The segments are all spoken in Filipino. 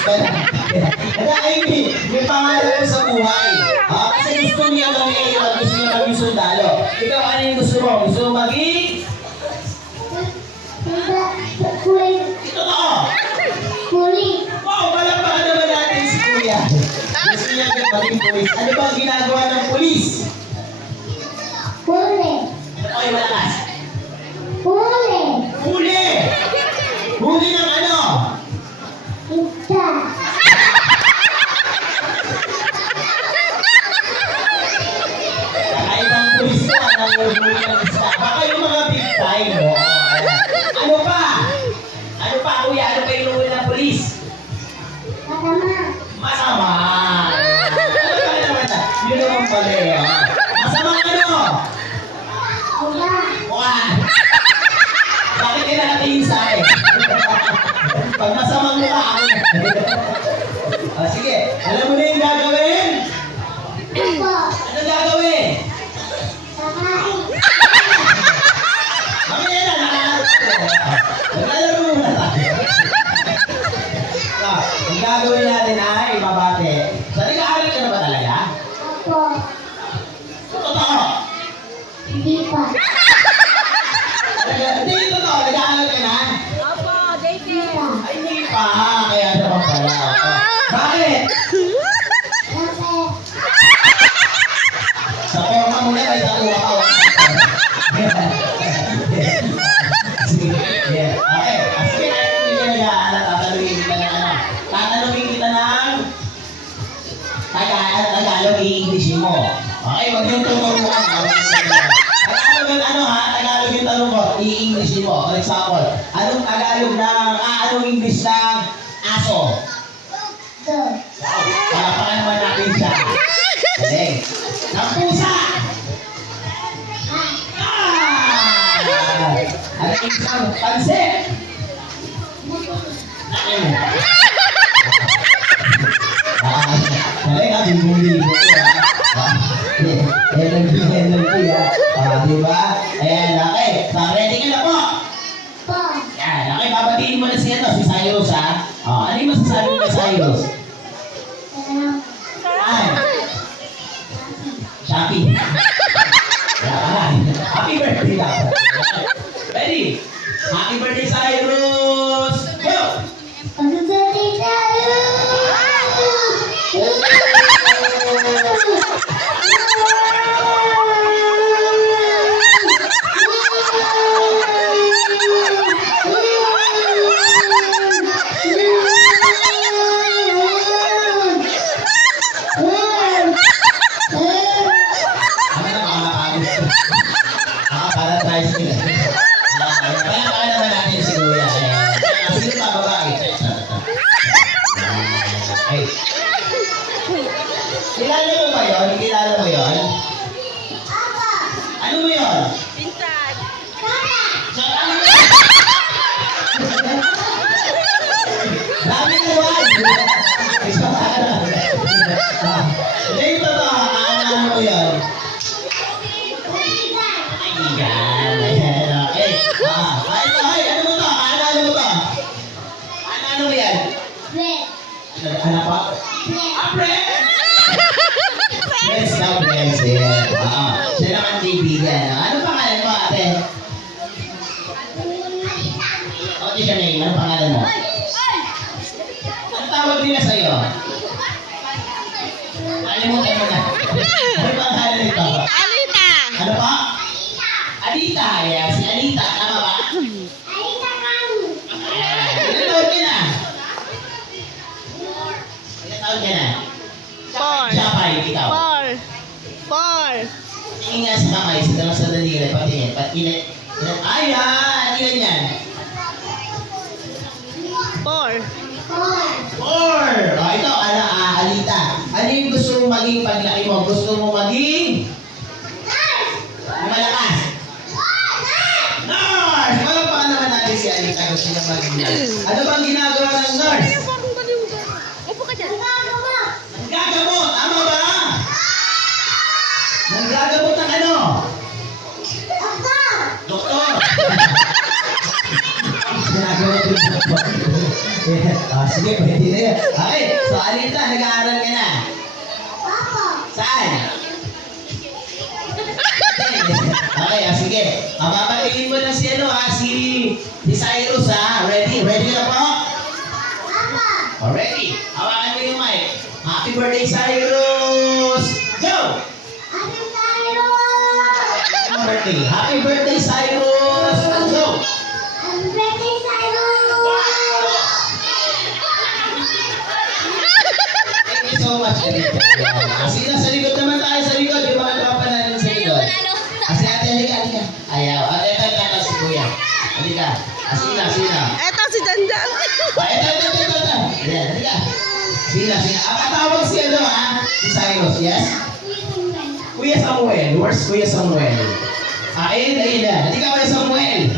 Amy, may pangarap ko sa buhay. Kasi gusto niya gawin, gusto niya maging sundalo. Ikaw, ano yung gusto mo? Gusto mo maging? Ito ako. Wow, palakpakan naman natin si Kuya. Gusto niya maging pulis. Ano ba ang ginagawa ng pulis? Okay, malakas. Huli! Huli ng ano? Kakaibang pulis na nanguhuli ng isda. Baka yung mga big time mo. Ano pa? Ano pa, Kuya? Ano pa yung huli ng pulis? Masama! Ano naman na? Yun naman pala eh. Masamang ano? Buwan! Bakit kinakatingin sa akin? Pag masamang mukha ako. Sige, alam mo na yung gagawin? Ano gagawin? Mamaya na, naglalaro muna tayo. Ang gagawin natin ay ibabate. So, nag-aaral ka na ba talaga? Totoo? Hindi pa. Hindi, totoo. Nag-aaral ka na? Opo, daycare. Ay, hindi pa. Kaya naman pala. Bakit? Sa forma mo na, may takuha ka. Sige. Okay. Sige, hindi ka nag-aaral. Tatanungin kita ng ano. Tatanungin kita ng Tagalog, i-English mo. Okay, wag yung tuturuan. Tagalog yung ano ha? Tagalog yung tanong ko, i-English mo. For example, anong Tagalog ng, anong English ng aso? Palapakan naman natin siya. Okay. Ng pusa! Ano yung isang pansit? Bumuli mo ko NLP diba? Ayan, okay. So, ready ka na po? Ayan, okay. Babatiin mo na si Cyrus, ha? Ano yung masasabi mo kay Cyrus? Shopee. Happy birthday lang. Ready? Happy birthday, Cyrus! Go! Para tayo sila. Kaya naman natin si Kuya. Sino pa babae? Ay. Kilala mo ba yun? Kilala mo yun? Ano mo yun? Pinsan. Ano mo yun? Dami na wag! Hindi yung totoo. Ano mo yun? Ano mo to? Ano mo to? Ano mo yan? Ano pa? Friends! Friends na friends yan. Siya naman kaibigan. Ano pangalan mo, ate? Okay siya name. Ano pangalan mo? Ano tawag nila sa'yo? Alimutan mo na. Ano pangalan nito? Alita. Ano pa? Alita. Yes, si Alita. Tama ba? Ilan taon ka na? Ilan taon ka na? Siya pa, ikaw. Four. Tingin nga sa kamay, sa dalang sa daliri, patingin. Ayan! Ilan yan? Four. Ito, Alita. Ano yung gusto mo maging paglaki mo? Gusto mo maging? Malakas. Nurse! Malapakan naman natin si Alita. Gusto niya maging nurse. Ano bang ginagawa ng nurse? Upo ka dyan. Nanggagamot! Tama ba? Nanggagamot ng ano? Doktor! Ginagawa ko Sige, pwede na yan. Okay, so Alita, nag-aaral ka na? Saan? Okay, sige. Papatingin mo na si si Cyrus ha. Ready? Ready na po? Ready. Hawakan mo yung mic. Happy birthday, Cyrus! Go! Happy birthday. Happy birthday, Cyrus! Go! Thank you so much. Sina, sa likod naman tayo sa likod. Yung mga tropa natin sa likod. Kasi ate, halika. Ayaw. Ate, si kuya. Halika. Sina. Eto si Janjan. Ito. Ayan, halika. Sina. Ang tawag si si Cyrus, yes? Kuya Samuel. Where's Kuya Samuel? Ayun na. Halika, Kuya Samuel.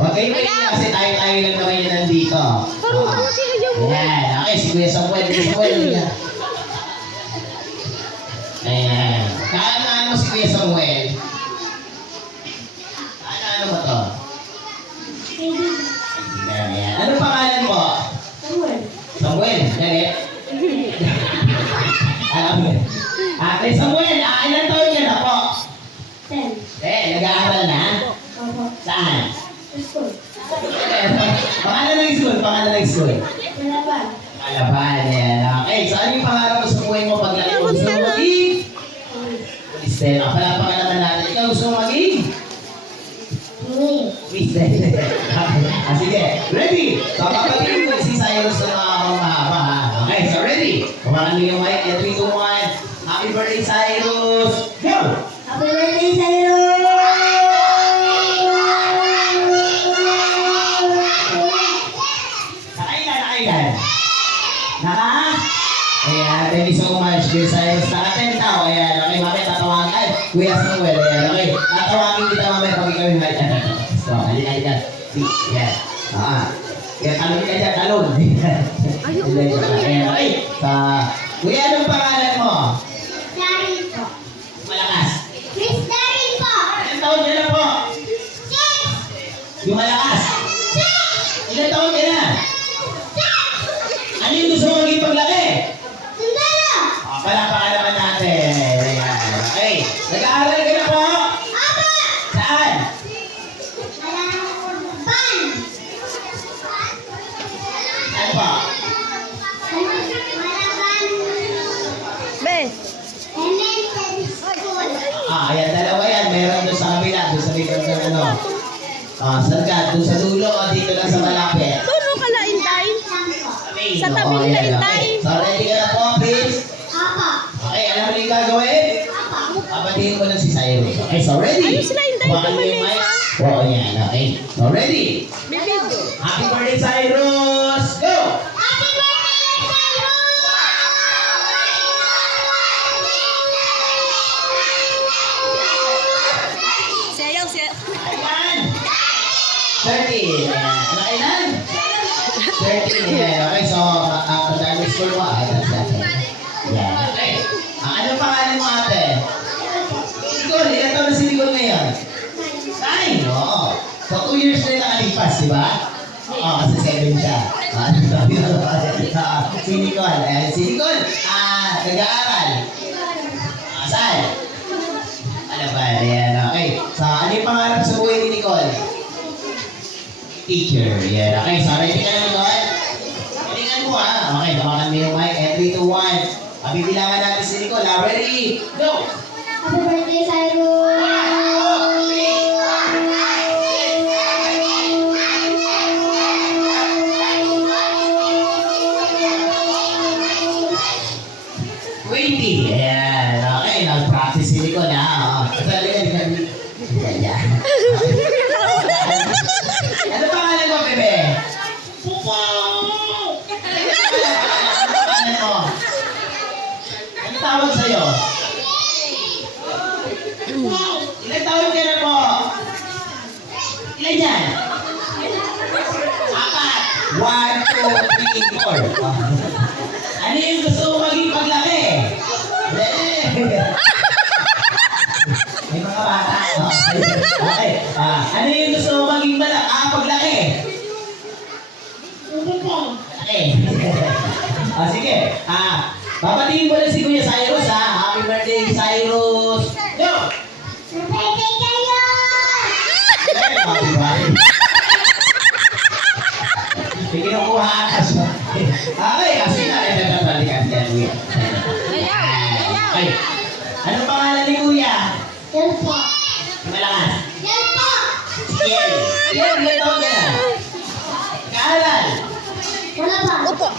Huwag kayo mahiya kasi tayo lang naman yan nandito. Parang ko si Hayaw mo. Ayan. Okay, si Kuya Samuel. Ayan. Ayan. Kaano mo si Kuya Samuel? Kaano mo to? Ayan. Ano pangalan mo? Samuel. Galit? Alam mo. Kay Samuel, ilan taon ka na po? 10. Nag-aaral na? Saan? Pangalan ng school? Malaban, yan. Okay, so ano yung pangarap mo sa buhay mo pag laki mo? Gusto mo maging? Police din. Palapakan naman natin. Ikaw gusto mo maging? Police din. Sige, ready? So, papatingin mo si Cyrus na mahaba ha. Okay, so ready? Kumakan mo yung mic. 3, 2, 1. Happy birthday, Cyrus! Go! Happy birthday, Cyrus! Nakailan? Ayan, thank you so much. Kuya Cyrus, naka-10 tao. Ayan, okay, mamaya tatawagin. Ay, Kuya Samuel, ayan, okay. Tatawagin kita mamaya pag ikaw yung height. So, halika. Ayan. Kaya talon ka dyan, talon. Ayan, okay. Kuya, anong pangalan mo? Darin po. Malakas. Miss Darin po. Ilan taon ka na po? 6. Yung malakas. Ilan taon ka na? Ano yung gusto mo maging paglaki? Sundalo. Palakpakan naman natin. Ayan. Okay. Nag-aaral ka na po? Apa. Saan? Pan. Saan po? Malaban. Be. Elementary school. Ayan, dalawa yan. Meron doon sa kabila. Doon sa likod ng ano. Saan ka? Doon sa dulo o dito lang sa malapit? Tulo ka na, Inday. Sa tabi Oo, nila, ayan, Inday. okay. So, ready ka na po, please? Apa. Okay, alam mo na yung gagawin? Apa. Papatingin ko lang si Cyrus. Okay, so ready? Ayun sila, Inday. Kumakan mo yung mic. Oo, yan. Okay. So, ready? Bibig. Happy birthday, Cyrus! Go! Happy birthday, Cyrus! Si Hayaw, si... Ayan! 30. Nakailan? 30. Ayan. Okay, so, dami school mo. That's that. Yan. Okay. Ano pangalan mo, ate? Nicole. Ilan taon na si Nicole ngayon? 9. Oo. So, 2 years na yung nakalipas, di ba? Oo, kasi 7 siya. Si Nicole. Ayan, si Nicole. Nag-aaral. Saan? Ano ba? Ayan, okay. So, ano yung pangarap sa buhay ni Nicole? Teacher. Yan. Okay, so ready ka na doon? Galingan mo ha. Okay, tawakan mo yung mic. 3, 2, 1. Pabibilangan natin si Nicole. Ready? Go! Happy birthday, Cyrus! Ayan. Okay, nag-practice si Nicole ha. Halika. Yan. Ano pangalan mo, bebe? Ano mo? Ano tawag sa'yo? Ilan taon ka na po? Ilan yan? 4. 1, 2, 3, 4. Ano yung gusto mo maging paglaki? May mga bata. Okay. Ano yung gusto mo maging paglaki? Sige. Babatiin mo lang si Kuya Cyrus, ha? Happy birthday, Cyrus. Go! Happy birthday. Sige, kinukuha ka siya. Okay, kasi nagkakabalikan yan, Kuya. Ay, anong pangalan ni Kuya? Malakas. Sige. Sige, ilan taon ka na? Kaalan? Opo.